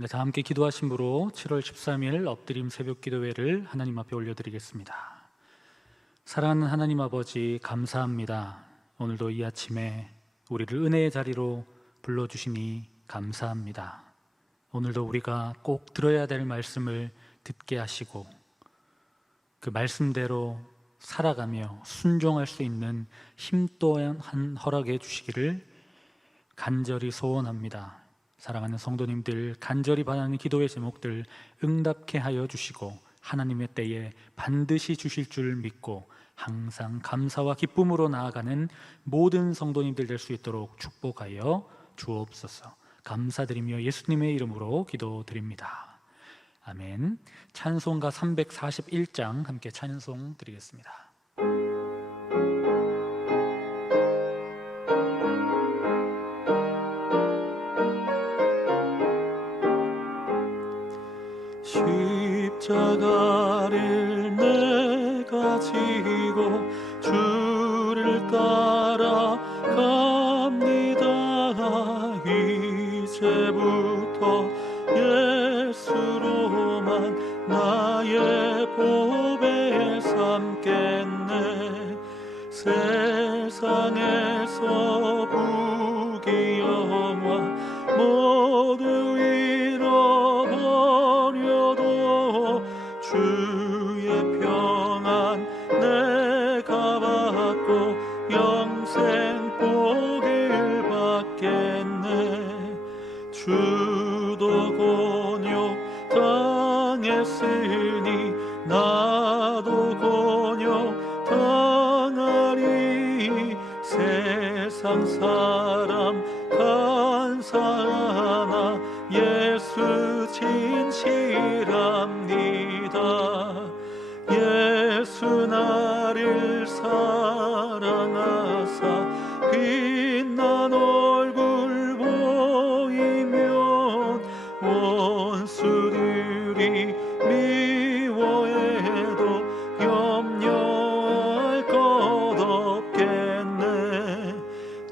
네, 다 함께 기도하심으로 7월 13일 엎드림 새벽 기도회를 하나님 앞에 올려드리겠습니다. 사랑하는 하나님 아버지, 감사합니다. 오늘도 이 아침에 우리를 은혜의 자리로 불러주시니 감사합니다. 오늘도 우리가 꼭 들어야 될 말씀을 듣게 하시고 그 말씀대로 살아가며 순종할 수 있는 힘 또한 허락해 주시기를 간절히 소원합니다. 사랑하는 성도님들, 간절히 바라는 기도의 제목들 응답케 하여 주시고 하나님의 때에 반드시 주실 줄 믿고 항상 감사와 기쁨으로 나아가는 모든 성도님들 될 수 있도록 축복하여 주옵소서. 감사드리며 예수님의 이름으로 기도드립니다. 아멘. 찬송가 341장 함께 찬송 드리겠습니다. 십자가를 내가 지고 주를 따라갑니다. 이제부터 예수로만 나의 보배 삼겠네. 세상에서 부귀영화 모두 잃어버려도 주의 평안 내가 받고 영생 복을 받겠네. 주도 곤욕 당했으니 나도 곤욕 당하리. 세상 사람 간사하나 예수 진실합니다. 예수 나를 사랑하사 빛난 얼굴 보이면 원수들이 미워해도 염려할 것 없겠네.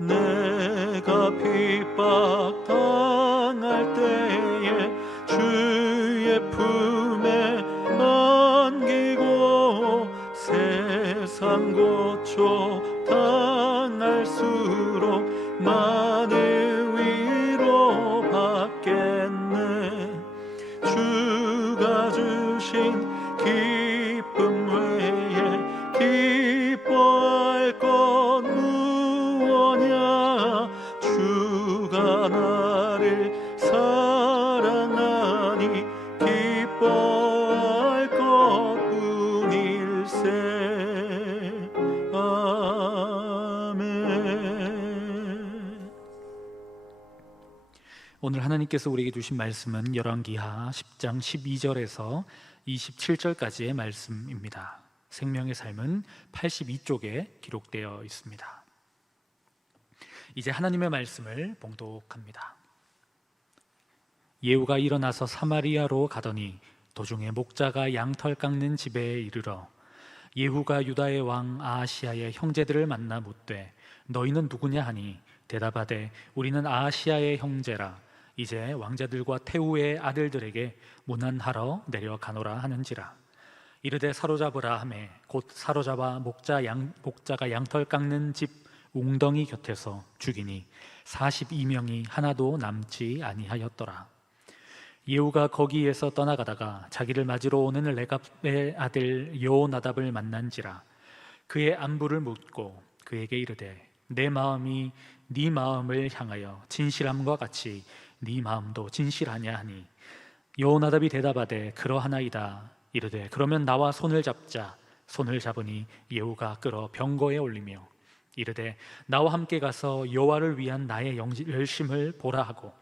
내가 핍박 당할 때에 주의 품에 안기고 세상 고초 당할수록 많은 위로 받겠네. 주가 주신 기쁨 외에 기뻐할 것 무엇냐. 주가 나를 사랑하니 기뻐할 것뿐일세. 아멘. 오늘 하나님께서 우리에게 주신 말씀은 열왕기하 10장 12절에서 27절까지의 말씀입니다. 생명의 삶은 82쪽에 기록되어 있습니다. 이제 하나님의 말씀을 봉독합니다. 예후가 일어나서 사마리아로 가더니 도중에 목자가 양털 깎는 집에 이르러 예후가 유다의 왕 아하시아의 형제들을 만나 묻되 너희는 누구냐 하니 대답하되 우리는 아하시아의 형제라. 이제 왕자들과 태후의 아들들에게 문안하러 내려가노라 하는지라. 이르되 사로잡으라 하매 곧 사로잡아 목자가 양털 깎는 집 웅덩이 곁에서 죽이니 42명이 하나도 남지 아니하였더라. 예후가 거기에서 떠나가다가 자기를 맞으러 오는 레갑의 아들 여호나답을 만난지라. 그의 안부를 묻고 그에게 이르되 내 마음이 네 마음을 향하여 진실함과 같이 네 마음도 진실하냐 하니 여호나답이 대답하되 그러하나이다. 이르되 그러면 나와 손을 잡자. 손을 잡으니 예후가 끌어 병거에 올리며 이르되 나와 함께 가서 여호와를 위한 나의 열심을 보라 하고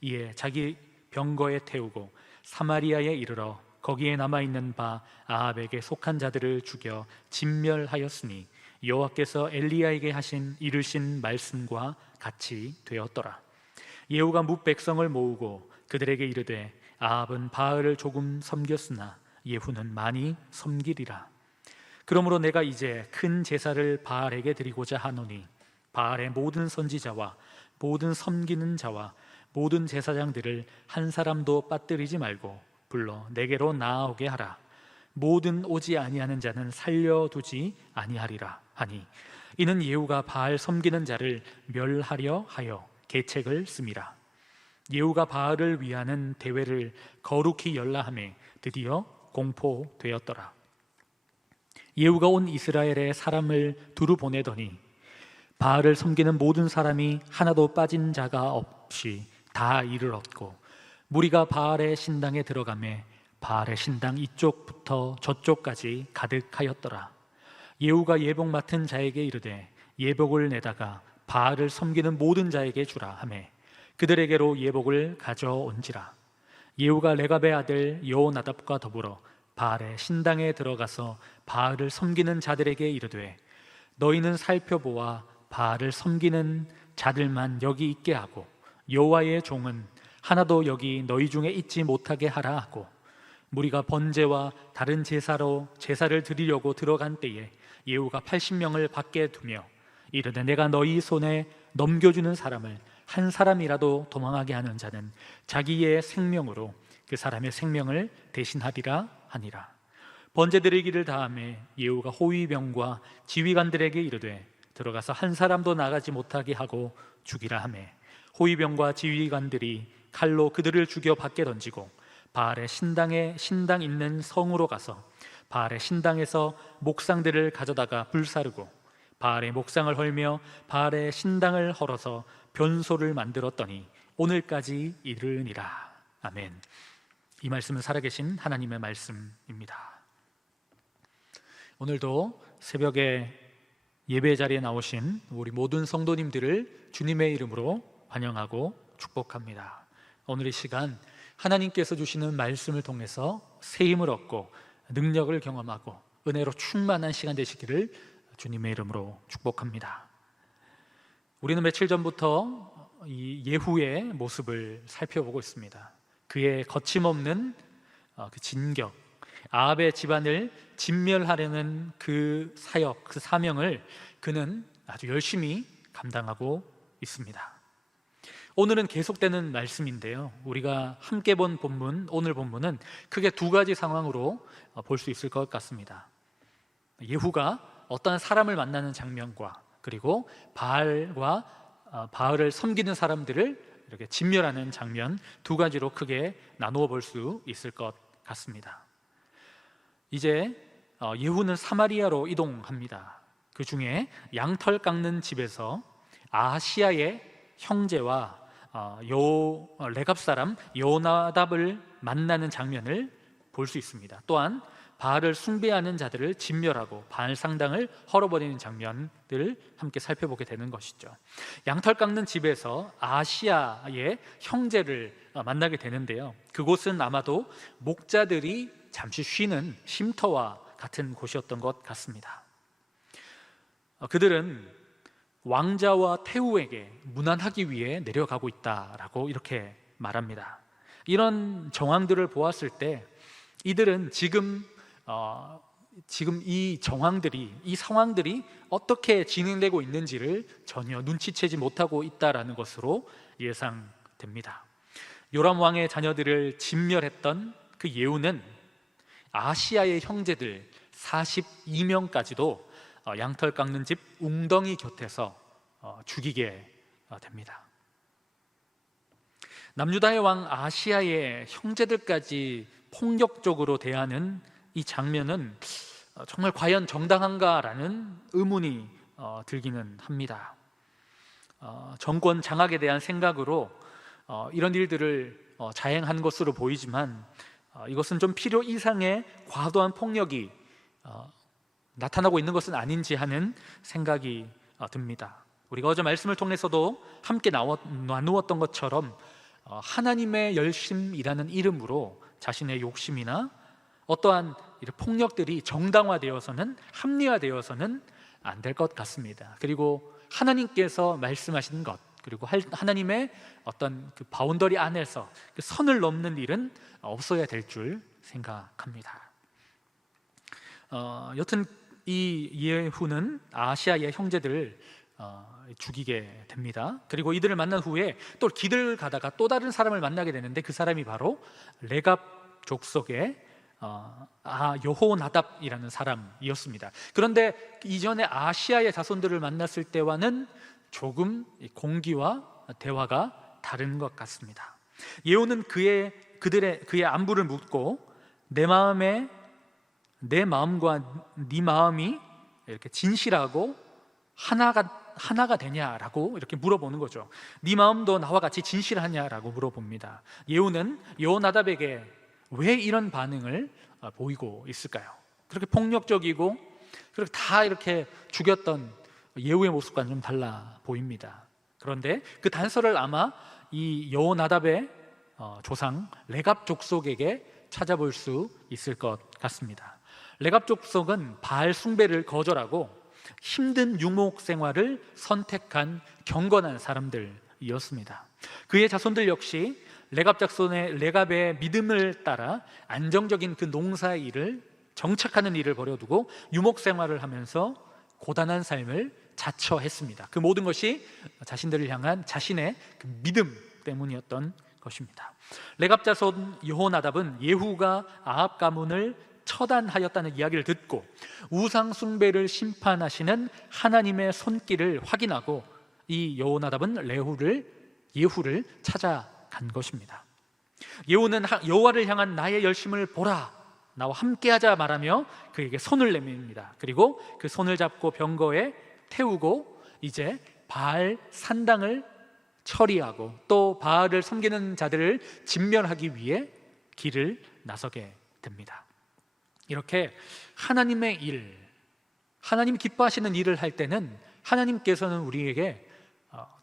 이에 자기 병거에 태우고 사마리아에 이르러 거기에 남아있는 바 아합에게 속한 자들을 죽여 진멸하였으니 여호와께서 엘리야에게 이르신 말씀과 같이 되었더라. 예후가 뭇 백성을 모으고 그들에게 이르되 아합은 바알을 조금 섬겼으나 예후는 많이 섬기리라. 그러므로 내가 이제 큰 제사를 바알에게 드리고자 하노니 바알의 모든 선지자와 모든 섬기는 자와 모든 제사장들을 한 사람도 빠뜨리지 말고 불러 내게로 나아오게 하라. 모든 오지 아니하는 자는 살려두지 아니하리라 하니, 이는 예후가 바알 섬기는 자를 멸하려 하여 계책을 씁니다. 예후가 바알을 위하는 대회를 거룩히 열라 하매 드디어 공포되었더라. 예후가 온 이스라엘에 사람을 두루 보내더니 바알을 섬기는 모든 사람이 하나도 빠진 자가 없이 다 이르렀고, 무리가 바알의 신당에 들어가매 바알의 신당 이쪽부터 저쪽까지 가득하였더라. 예후가 예복 맡은 자에게 이르되 예복을 내다가 바알을 섬기는 모든 자에게 주라 하매 그들에게로 예복을 가져온지라. 예후가 레갑의 아들 여호나답과 더불어 바알의 신당에 들어가서 바알을 섬기는 자들에게 이르되 너희는 살펴보아 바알을 섬기는 자들만 여기 있게 하고 여호와의 종은 하나도 여기 너희 중에 있지 못하게 하라 하고, 무리가 번제와 다른 제사로 제사를 드리려고 들어간 때에 예후가 80명을 밖에 두며 이르되 내가 너희 손에 넘겨주는 사람을 한 사람이라도 도망하게 하는 자는 자기의 생명으로 그 사람의 생명을 대신하리라 하니라. 번제 드리기를 다음에 예후가 호위병과 지휘관들에게 이르되 들어가서 한 사람도 나가지 못하게 하고 죽이라 하매 호위병과 지휘관들이 칼로 그들을 죽여 밖에 던지고 바알의 신당 있는 성으로 가서 바알의 신당에서 목상들을 가져다가 불사르고 바알의 목상을 헐며 바알의 신당을 헐어서 변소를 만들었더니 오늘까지 이르니라. 아멘. 이 말씀은 살아계신 하나님의 말씀입니다. 오늘도 새벽에 예배 자리에 나오신 우리 모든 성도님들을 주님의 이름으로 환영하고 축복합니다. 오늘 이 시간 하나님께서 주시는 말씀을 통해서 새 힘을 얻고 능력을 경험하고 은혜로 충만한 시간 되시기를 주님의 이름으로 축복합니다. 우리는 며칠 전부터 이 예후의 모습을 살펴보고 있습니다. 그의 거침없는 그 진격, 아합의 집안을 진멸하려는 그 사역, 그 사명을 그는 아주 열심히 감당하고 있습니다. 오늘은 계속되는 말씀인데요, 우리가 함께 본 본문, 오늘 본문은 크게 두 가지 상황으로 볼 수 있을 것 같습니다. 예후가 어떤 사람을 만나는 장면과 그리고 바알을 섬기는 사람들을 이렇게 진멸하는 장면, 두 가지로 크게 나누어 볼 수 있을 것 같습니다. 이제 예후는 사마리아로 이동합니다. 그 중에 양털 깎는 집에서 아하시아의 형제와 레갑 사람 여호나답을 만나는 장면을 볼 수 있습니다. 또한 바알을 숭배하는 자들을 진멸하고 바알 상당을 헐어버리는 장면들을 함께 살펴보게 되는 것이죠. 양털 깎는 집에서 아하시아의 형제를 만나게 되는데요, 그곳은 아마도 목자들이 잠시 쉬는 쉼터와 같은 곳이었던 것 같습니다. 그들은 왕자와 태후에게 문안하기 위해 내려가고 있다라고 이렇게 말합니다. 이런 정황들을 보았을 때 이들은 지금 이 정황들이, 이 상황들이 어떻게 진행되고 있는지를 전혀 눈치채지 못하고 있다라는 것으로 예상됩니다. 요람 왕의 자녀들을 진멸했던 그 예후는 아시아의 형제들 42명까지도 양털 깎는 집 웅덩이 곁에서 죽이게 됩니다. 남유다의 왕 아시아의 형제들까지 폭력적으로 대하는 이 장면은 정말 과연 정당한가라는 의문이 들기는 합니다. 정권 장악에 대한 생각으로 이런 일들을 자행한 것으로 보이지만 이것은 좀 필요 이상의 과도한 폭력이 나타나고 있는 것은 아닌지 하는 생각이 듭니다. 우리가 어제 말씀을 통해서도 함께 나누었던 것처럼 하나님의 열심이라는 이름으로 자신의 욕심이나 어떠한 폭력들이 정당화되어서는, 합리화되어서는 안 될 것 같습니다. 그리고 하나님께서 말씀하신 것, 그리고 하나님의 어떤 그 바운더리 안에서 그 선을 넘는 일은 없어야 될 줄 생각합니다. 여튼 이 예후는 아시아의 형제들을 죽이게 됩니다. 그리고 이들을 만난 후에 또 길을 가다가 또 다른 사람을 만나게 되는데 그 사람이 바로 레갑 족속의 여호나답이라는 사람이었습니다. 그런데 이전에 아시아의 자손들을 만났을 때와는 조금 공기와 대화가 다른 것 같습니다. 예후는 그의 안부를 묻고 내 마음과 네 마음이 이렇게 진실하고 하나가 되냐라고 이렇게 물어보는 거죠. 네 마음도 나와 같이 진실하냐라고 물어봅니다. 예후는 여호나답에게 왜 이런 반응을 보이고 있을까요? 그렇게 폭력적이고 그렇게 다 이렇게 죽였던 예후의 모습과는 좀 달라 보입니다. 그런데 그 단서를 아마 이 여호나답의 조상 레갑 족속에게 찾아볼 수 있을 것 같습니다. 레갑 족속은 바알 숭배를 거절하고 힘든 유목 생활을 선택한 경건한 사람들이었습니다. 그의 자손들 역시 레갑의 믿음을 따라 안정적인 그 농사 일을 정착하는 일을 버려두고 유목 생활을 하면서 고단한 삶을 자처했습니다. 그 모든 것이 자신들을 향한 자신의 그 믿음 때문이었던 것입니다. 레갑 자손 여호나답은 예후가 아합 가문을 처단하였다는 이야기를 듣고 우상 숭배를 심판하시는 하나님의 손길을 확인하고 이 여호나답은 예후를 찾아간 것입니다. 예후는 여호와를 향한 나의 열심을 보라, 나와 함께하자 말하며 그에게 손을 내밉니다. 그리고 그 손을 잡고 병거에 태우고 이제 바알 산당을 처리하고 또 바알을 섬기는 자들을 진멸하기 위해 길을 나서게 됩니다. 이렇게 하나님의 일, 하나님 기뻐하시는 일을 할 때는 하나님께서는 우리에게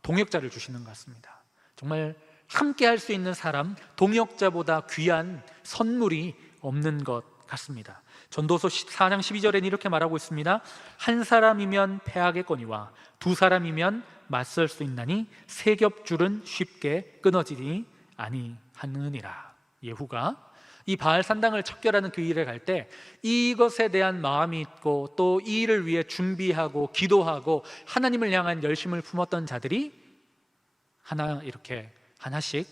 동역자를 주시는 것 같습니다. 정말 함께 할 수 있는 사람, 동역자보다 귀한 선물이 없는 것 같습니다. 전도서 4장 12절에는 이렇게 말하고 있습니다. 한 사람이면 패하겠거니와 두 사람이면 맞설 수 있나니 세 겹줄은 쉽게 끊어지니 아니하느니라. 예후가 이 바알 산당을 척결하는 그 일에 갈 때 이것에 대한 마음이 있고 또 이 일을 위해 준비하고 기도하고 하나님을 향한 열심을 품었던 자들이 하나씩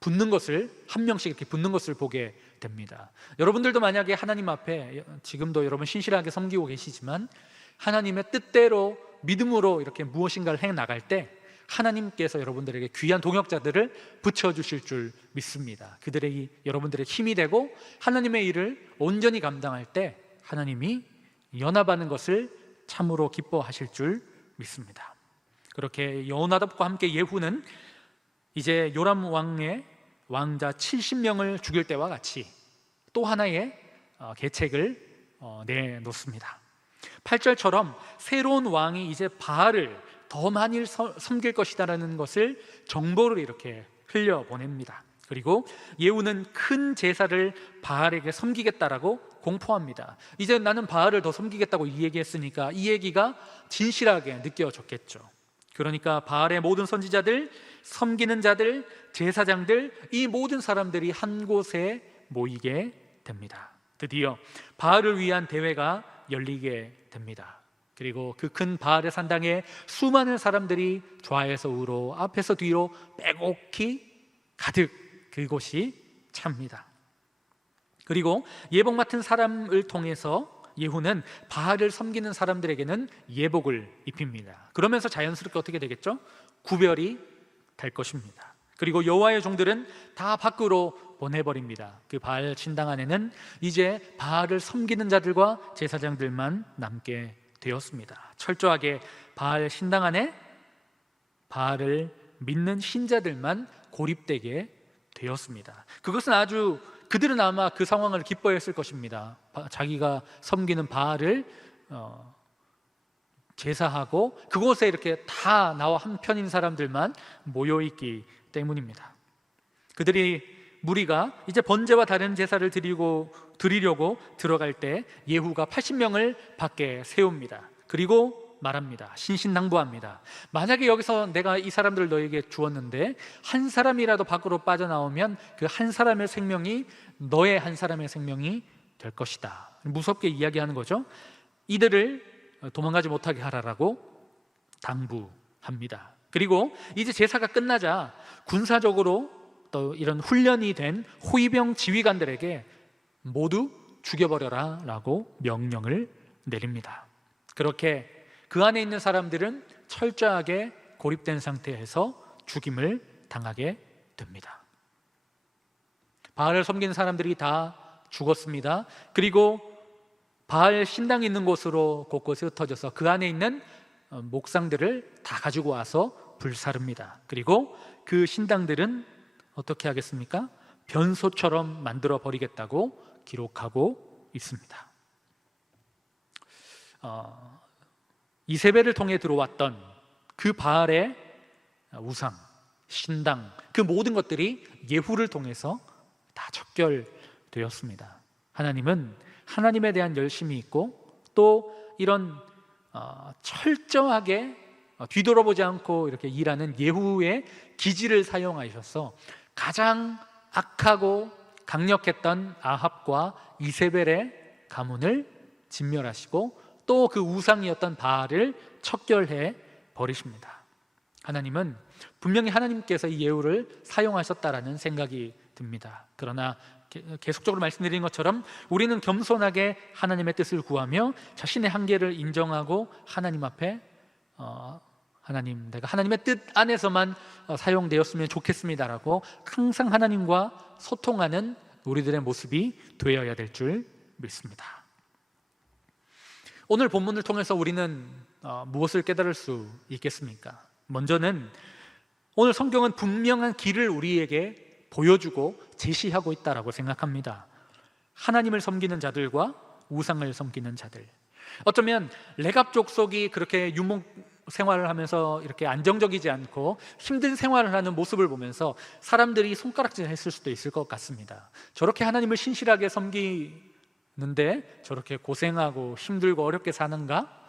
붙는 것을, 한 명씩 이렇게 붙는 것을 보게 됩니다. 여러분들도 만약에 하나님 앞에 지금도 여러분 신실하게 섬기고 계시지만 하나님의 뜻대로 믿음으로 이렇게 무엇인가를 해 나갈 때 하나님께서 여러분들에게 귀한 동역자들을 붙여주실 줄 믿습니다. 그들이 여러분들의 힘이 되고 하나님의 일을 온전히 감당할 때 하나님이 연합하는 것을 참으로 기뻐하실 줄 믿습니다. 그렇게 여호나답과 함께 예후는 이제 요람 왕의 왕자 70명을 죽일 때와 같이 또 하나의 계책을 내놓습니다. 8절처럼 새로운 왕이 이제 바알을 더 많이 섬길 것이다라는 것을 정보를 이렇게 흘려보냅니다. 그리고 예후는 큰 제사를 바알에게 섬기겠다라고 공포합니다. 이제 나는 바알을 더 섬기겠다고 이 얘기했으니까 이 얘기가 진실하게 느껴졌겠죠. 그러니까 바알의 모든 선지자들, 섬기는 자들, 제사장들, 이 모든 사람들이 한 곳에 모이게 됩니다. 드디어 바알을 위한 대회가 열리게 됩니다. 그리고 그 큰 바알의 산당에 수많은 사람들이 좌에서 우로 앞에서 뒤로 빼곡히 가득 그곳이 찹니다. 그리고 예복 맡은 사람을 통해서 예후는 바알을 섬기는 사람들에게는 예복을 입힙니다. 그러면서 자연스럽게 어떻게 되겠죠? 구별이 될 것입니다. 그리고 여호와의 종들은 다 밖으로 보내버립니다. 그 바알 신당 안에는 이제 바알을 섬기는 자들과 제사장들만 남게 되었습니다. 철저하게 바알 신당 안에 바알을 믿는 신자들만 고립되게 되었습니다. 그들은 아마 그 상황을 기뻐했을 것입니다. 자기가 섬기는 바알을 제사하고 그곳에 이렇게 다 나와 한편인 사람들만 모여있기 때문입니다. 무리가 이제 번제와 다른 제사를 드리려고 들어갈 때 예후가 80명을 밖에 세웁니다. 그리고 말합니다. 신신당부합니다. 만약에 여기서 내가 이 사람들을 너에게 주었는데 한 사람이라도 밖으로 빠져나오면 그 한 사람의 생명이 너의 한 사람의 생명이 될 것이다. 무섭게 이야기하는 거죠. 이들을 도망가지 못하게 하라라고 당부합니다. 그리고 이제 제사가 끝나자 군사적으로 또 이런 훈련이 된 호위병 지휘관들에게 모두 죽여버려라 라고 명령을 내립니다. 그렇게 그 안에 있는 사람들은 철저하게 고립된 상태에서 죽임을 당하게 됩니다. 바알을 섬기는 사람들이 다 죽었습니다. 그리고 바알 신당이 있는 곳으로 곳곳에 흩어져서 그 안에 있는 목상들을 다 가지고 와서 불사릅니다. 그리고 그 신당들은 어떻게 하겠습니까? 변소처럼 만들어 버리겠다고 기록하고 있습니다. 이세벨을 통해 들어왔던 그 바알의 우상, 신당, 그 모든 것들이 예후를 통해서 다 척결되었습니다. 하나님은 하나님에 대한 열심이 있고 또 이런 철저하게 뒤돌아보지 않고 이렇게 일하는 예후의 기지를 사용하셔서 가장 악하고 강력했던 아합과 이세벨의 가문을 진멸하시고 또 그 우상이었던 바알을 척결해 버리십니다. 하나님은 분명히 하나님께서 이 예후를 사용하셨다라는 생각이 듭니다. 그러나 계속적으로 말씀드린 것처럼 우리는 겸손하게 하나님의 뜻을 구하며 자신의 한계를 인정하고 하나님 앞에 하나님, 내가 하나님의 뜻 안에서만 사용되었으면 좋겠습니다라고 항상 하나님과 소통하는 우리들의 모습이 되어야 될 줄 믿습니다. 오늘 본문을 통해서 우리는 무엇을 깨달을 수 있겠습니까? 먼저는 오늘 성경은 분명한 길을 우리에게 보여주고 제시하고 있다라고 생각합니다. 하나님을 섬기는 자들과 우상을 섬기는 자들, 어쩌면 레갑 족속이 그렇게 유목 생활을 하면서 이렇게 안정적이지 않고 힘든 생활을 하는 모습을 보면서 사람들이 손가락질 했을 수도 있을 것 같습니다. 저렇게 하나님을 신실하게 섬기는데 저렇게 고생하고 힘들고 어렵게 사는가?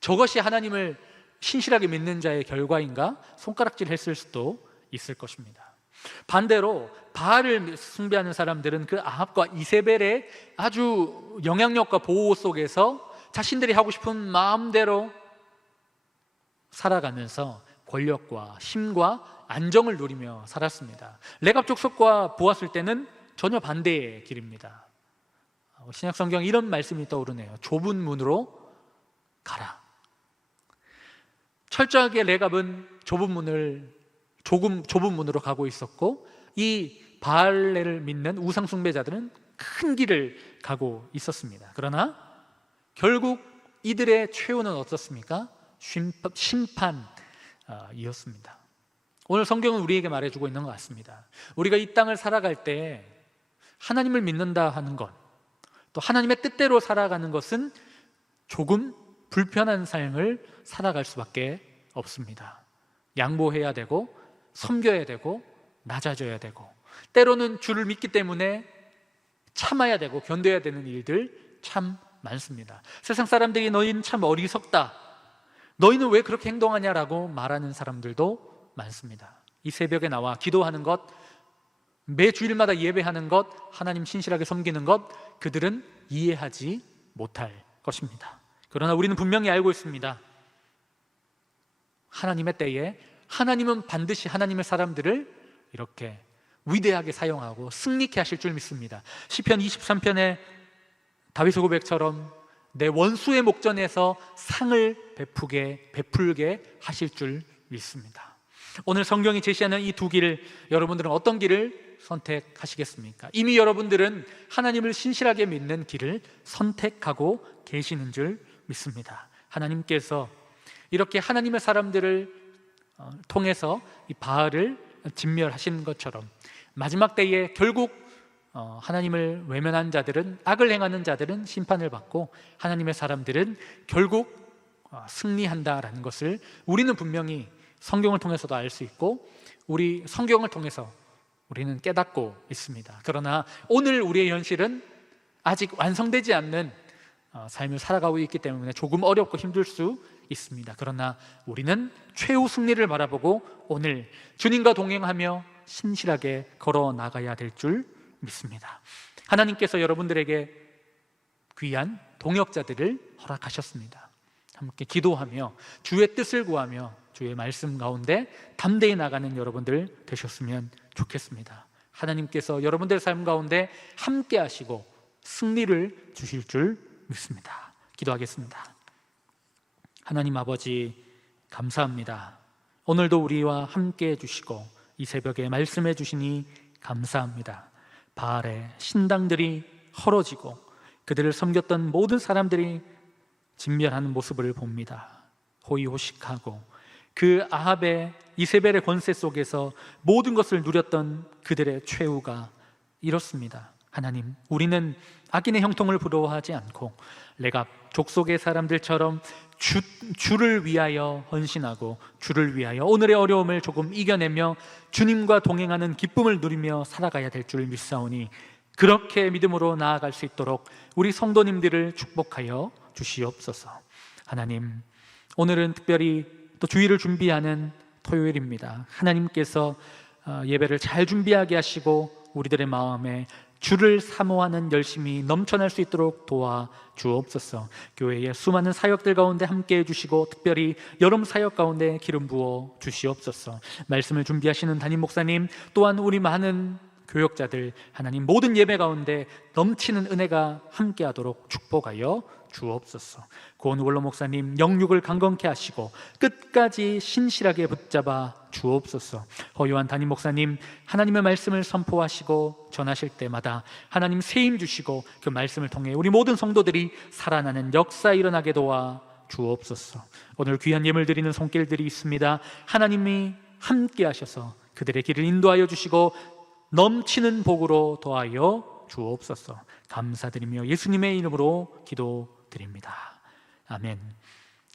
저것이 하나님을 신실하게 믿는 자의 결과인가? 손가락질 했을 수도 있을 것입니다. 반대로 바알을 숭배하는 사람들은 그 아합과 이세벨의 아주 영향력과 보호 속에서 자신들이 하고 싶은 마음대로 살아가면서 권력과 힘과 안정을 누리며 살았습니다. 레갑 족속과 보았을 때는 전혀 반대의 길입니다. 신약 성경 이런 말씀이 떠오르네요. 좁은 문으로 가라. 철저하게 레갑은 좁은 문으로 가고 있었고 이 바알을 믿는 우상 숭배자들은 큰 길을 가고 있었습니다. 그러나 결국 이들의 최후는 어떻습니까? 심판이었습니다. 오늘 성경은 우리에게 말해주고 있는 것 같습니다. 우리가 이 땅을 살아갈 때 하나님을 믿는다 하는 것, 또 하나님의 뜻대로 살아가는 것은 조금 불편한 삶을 살아갈 수밖에 없습니다. 양보해야 되고 섬겨야 되고 낮아져야 되고 때로는 주를 믿기 때문에 참아야 되고 견뎌야 되는 일들 참 많습니다. 세상 사람들이 너희는 참 어리석다, 너희는 왜 그렇게 행동하냐라고 말하는 사람들도 많습니다. 이 새벽에 나와 기도하는 것, 매 주일마다 예배하는 것, 하나님 신실하게 섬기는 것, 그들은 이해하지 못할 것입니다. 그러나 우리는 분명히 알고 있습니다. 하나님의 때에 하나님은 반드시 하나님의 사람들을 이렇게 위대하게 사용하고 승리케 하실 줄 믿습니다. 시편 23편의 다윗의 고백처럼 내 원수의 목전에서 상을 베풀게 하실 줄 믿습니다. 오늘 성경이 제시하는 이 두 길을 여러분들은 어떤 길을 선택하시겠습니까? 이미 여러분들은 하나님을 신실하게 믿는 길을 선택하고 계시는 줄 믿습니다. 하나님께서 이렇게 하나님의 사람들을 통해서 이 바알을 진멸하신 것처럼 마지막 때에 결국 하나님을 외면한 자들은, 악을 행하는 자들은 심판을 받고 하나님의 사람들은 결국 승리한다라는 것을 우리는 분명히 성경을 통해서도 알 수 있고 우리 성경을 통해서 우리는 깨닫고 있습니다. 그러나 오늘 우리의 현실은 아직 완성되지 않는 삶을 살아가고 있기 때문에 조금 어렵고 힘들 수 있습니다. 그러나 우리는 최후 승리를 바라보고 오늘 주님과 동행하며 신실하게 걸어 나가야 될 줄 믿습니다. 하나님께서 여러분들에게 귀한 동역자들을 허락하셨습니다. 함께 기도하며 주의 뜻을 구하며 주의 말씀 가운데 담대히 나가는 여러분들 되셨으면 좋겠습니다. 하나님께서 여러분들 삶 가운데 함께 하시고 승리를 주실 줄 믿습니다. 기도하겠습니다. 하나님 아버지, 감사합니다. 오늘도 우리와 함께 해주시고 이 새벽에 말씀해 주시니 감사합니다. 바알의 신당들이 헐어지고 그들을 섬겼던 모든 사람들이 진멸하는 모습을 봅니다. 호의호식하고 그 아합의 이세벨의 권세 속에서 모든 것을 누렸던 그들의 최후가 이렇습니다. 하나님, 우리는 악인의 형통을 부러워하지 않고 레갑 족속의 사람들처럼 주를 위하여 헌신하고 주를 위하여 오늘의 어려움을 조금 이겨내며 주님과 동행하는 기쁨을 누리며 살아가야 될 줄 믿사오니 그렇게 믿음으로 나아갈 수 있도록 우리 성도님들을 축복하여 주시옵소서. 하나님, 오늘은 특별히 또 주일을 준비하는 토요일입니다. 하나님께서 예배를 잘 준비하게 하시고 우리들의 마음에 주를 사모하는 열심이 넘쳐날 수 있도록 도와주옵소서. 교회의 수많은 사역들 가운데 함께 해주시고 특별히 여름 사역 가운데 기름 부어 주시옵소서. 말씀을 준비하시는 담임 목사님 또한 우리 많은 교역자들 하나님 모든 예배 가운데 넘치는 은혜가 함께하도록 축복하여 주옵소서. 고은원로 목사님 영육을 강건케 하시고 끝까지 신실하게 붙잡아 주옵소서. 허요한 담임 목사님 하나님의 말씀을 선포하시고 전하실 때마다 하나님 세임 주시고 그 말씀을 통해 우리 모든 성도들이 살아나는 역사 일어나게 도와 주옵소서. 오늘 귀한 예물 드리는 손길들이 있습니다. 하나님이 함께 하셔서 그들의 길을 인도하여 주시고 넘치는 복으로 도하여 주옵소서. 감사드리며 예수님의 이름으로 기도드립니다. 아멘.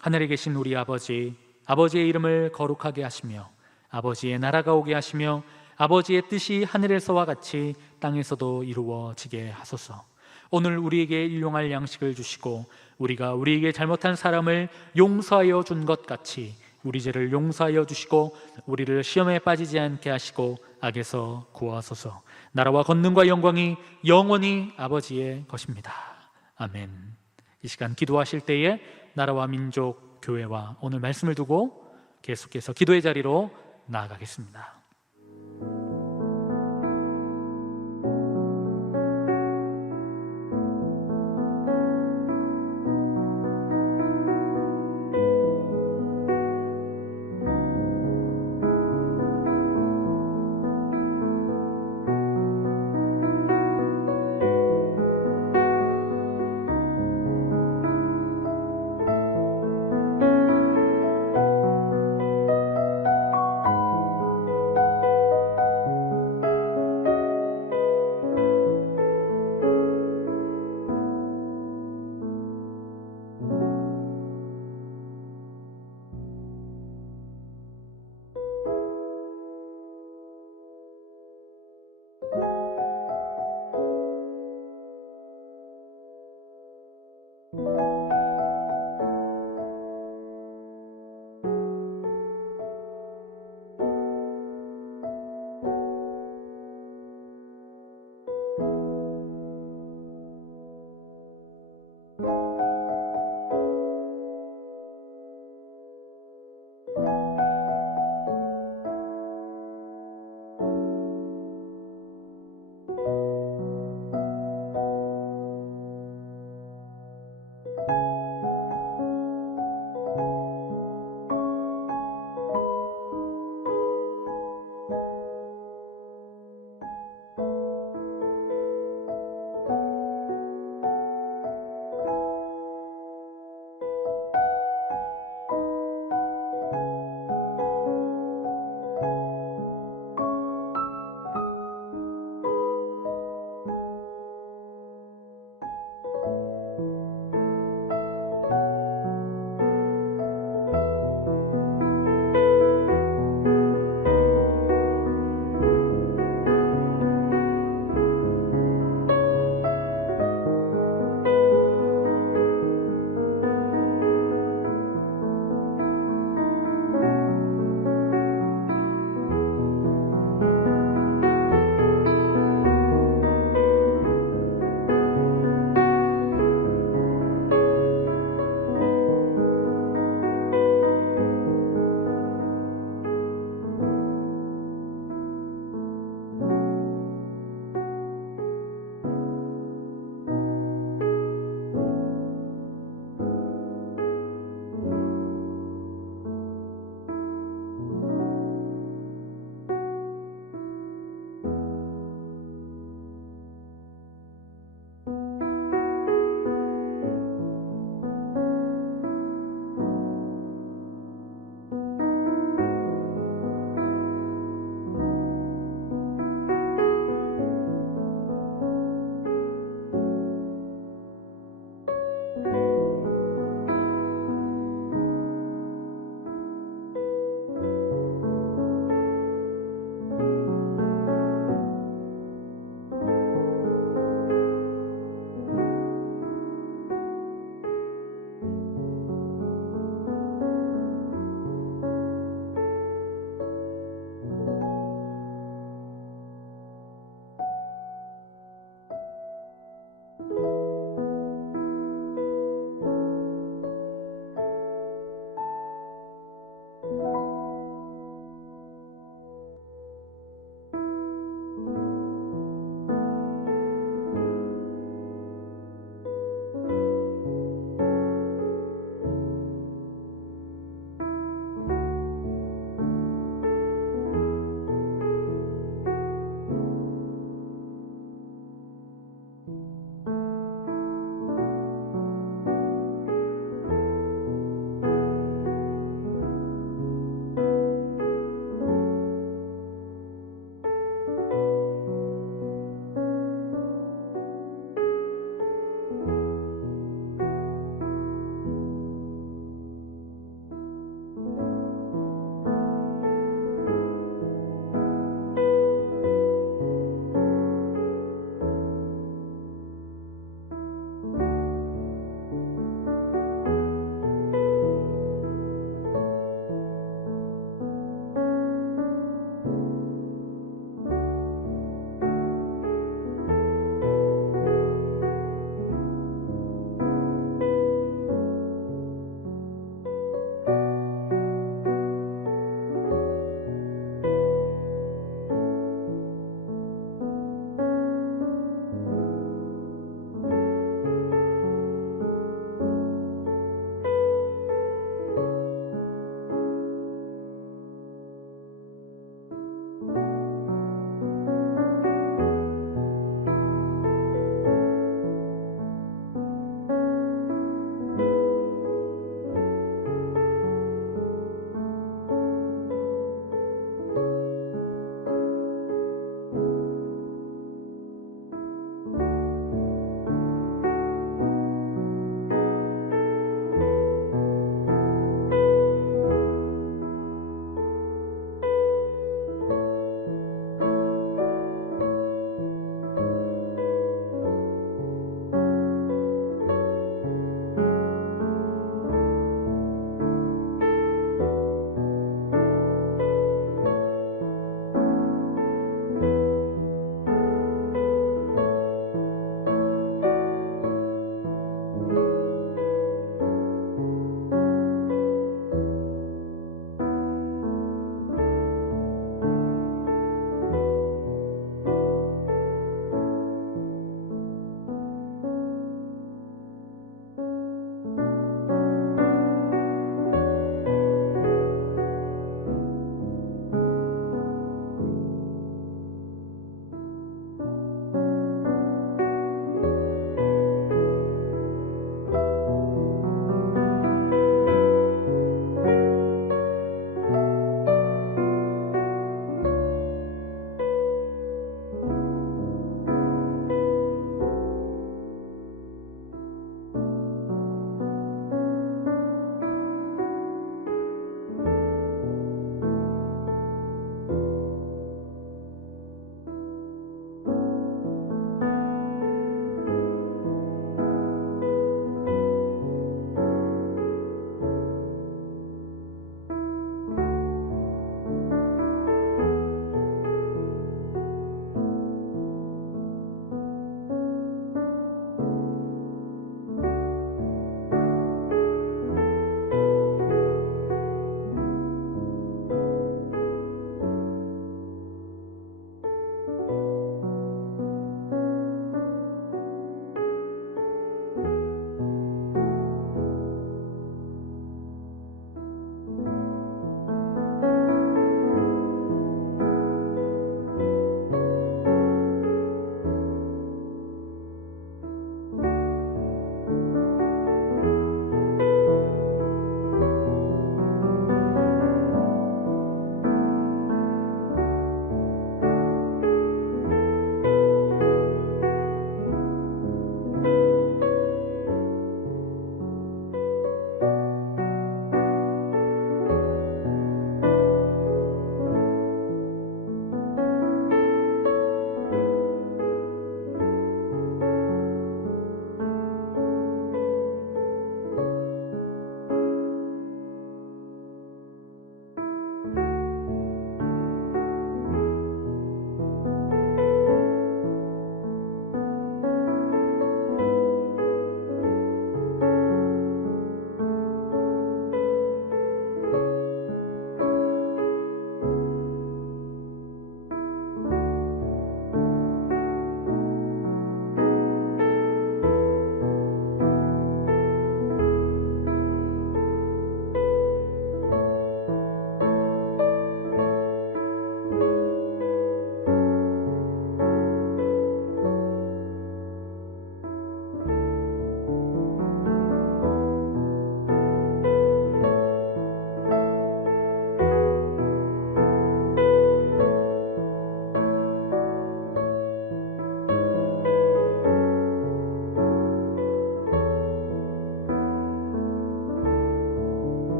하늘에 계신 우리 아버지, 아버지의 이름을 거룩하게 하시며 아버지의 나라가 오게 하시며 아버지의 뜻이 하늘에서와 같이 땅에서도 이루어지게 하소서. 오늘 우리에게 일용할 양식을 주시고 우리가 우리에게 잘못한 사람을 용서하여 준 것 같이 우리 죄를 용서하여 주시고 우리를 시험에 빠지지 않게 하시고 악에서 구하소서. 나라와 권능과 영광이 영원히 아버지의 것입니다. 아멘. 이 시간 기도하실 때에 나라와 민족, 교회와 오늘 말씀을 두고 계속해서 기도의 자리로 나아가겠습니다.